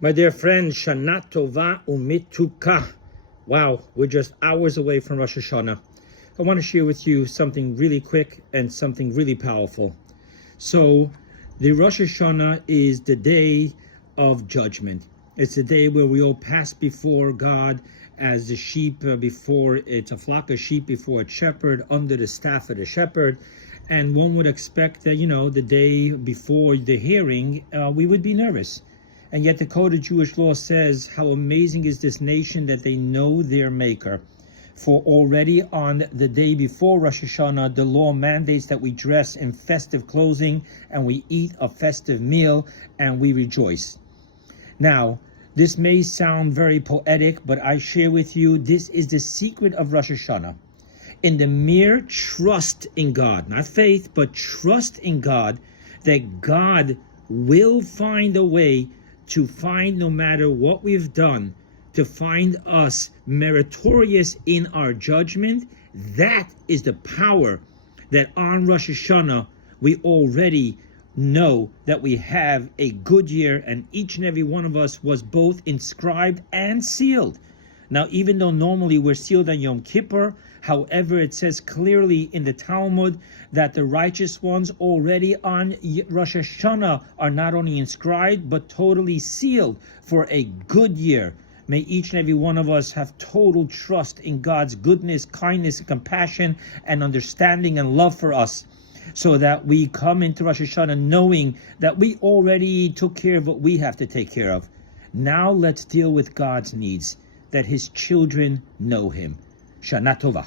My dear friends, Shana Tova Umituka. Wow, we're just hours away from Rosh Hashanah. I want to share with you something really quick and something really powerful. So, the Rosh Hashanah is the day of judgment. It's the day where we all pass before God as the sheep before, it's a flock of sheep before a shepherd under the staff of the shepherd. And one would expect that, the day before the hearing, we would be nervous. And yet the code of Jewish law says, how amazing is this nation that they know their maker. For already on the day before Rosh Hashanah, the law mandates that we dress in festive clothing and we eat a festive meal and we rejoice. Now, this may sound very poetic, but I share with you, this is the secret of Rosh Hashanah. In the mere trust in God, not faith, but trust in God, that God will find a way to find, no matter what we've done, to find us meritorious in our judgment. That is the power that on Rosh Hashanah we already know that we have a good year, and each and every one of us was both inscribed and sealed. Now, even though normally we're sealed on Yom Kippur, however, it says clearly in the Talmud that the righteous ones already on Rosh Hashanah are not only inscribed, but totally sealed for a good year. May each and every one of us have total trust in God's goodness, kindness, compassion, and understanding and love for us, so that we come into Rosh Hashanah knowing that we already took care of what we have to take care of. Now let's deal with God's needs, that His children know Him. Shana Tova.